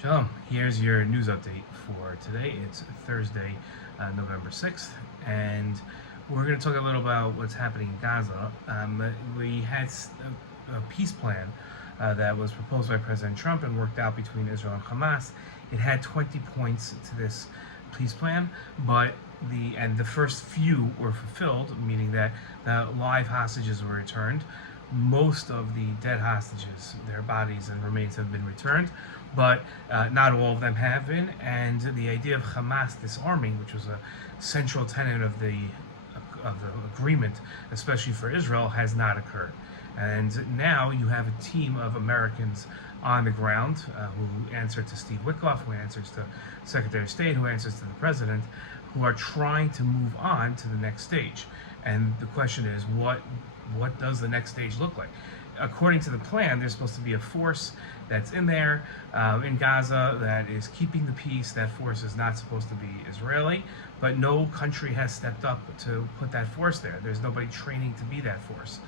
Shalom, here's your news update for today. It's Thursday, November 6th, and we're going to talk a little about what's happening in Gaza. We had a peace plan that was proposed by President Trump and worked out between Israel and Hamas. It had 20 points to this peace plan, but the first few were fulfilled, meaning that the live hostages were returned. Most of the dead hostages, their bodies and remains have been returned, but not all of them have been. And the idea of Hamas disarming, which was a central tenet of the agreement, especially for Israel, has not occurred. And now you have a team of Americans on the ground who answer to Steve Witkoff, who answers to Secretary of State, who answers to the President, who are trying to move on to the next stage. And the question is, what does the next stage look like? According to the plan, there's supposed to be a force that's in there in Gaza that is keeping the peace. That force is not supposed to be Israeli, but no country has stepped up to put that force there. There's nobody training to be that force.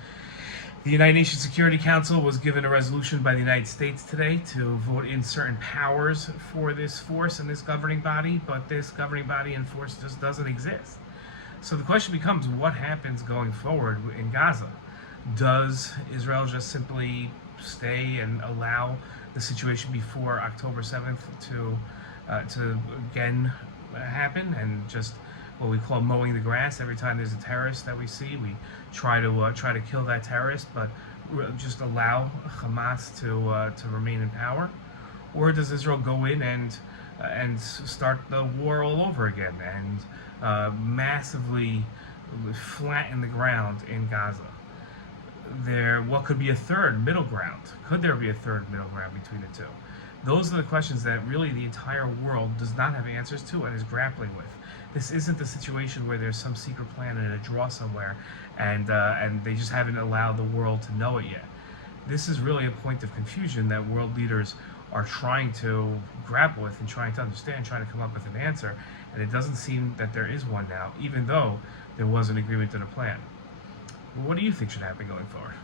The United Nations Security Council was given a resolution by the United States today to vote in certain powers for this force and this governing body, but this governing body and force just doesn't exist. So the question becomes, what happens going forward in Gaza? Does Israel just simply stay and allow the situation before October 7th to again happen, and just what we call mowing the grass? Every time there's a terrorist that we see, we try to kill that terrorist, but just allow Hamas to remain in power? Or does Israel go in and start the war all over again and massively flatten the ground in Gaza? What could be a third middle ground? Could there be a third middle ground between the two? Those are the questions that really the entire world does not have answers to and is grappling with. This isn't the situation where there's some secret plan in a drawer somewhere and they just haven't allowed the world to know it yet. This is really a point of confusion that world leaders are trying to grapple with and trying to understand, trying to come up with an answer, and it doesn't seem that there is one now, even though there was an agreement and a plan. Well, what do you think should happen going forward?